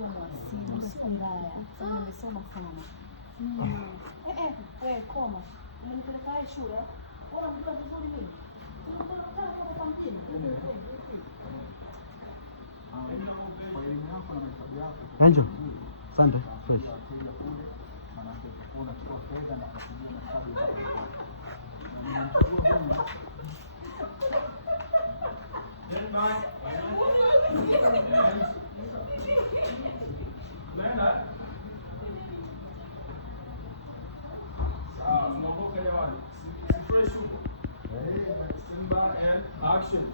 kuwa mwasibu, sio mbaya. Sasa nimesoma sana. Koma. Unanipeleka wapi shule? Bora mtoto vizuri mimi. Tunataka kwa mjini. Angel, asante. Fresh. Simba and action.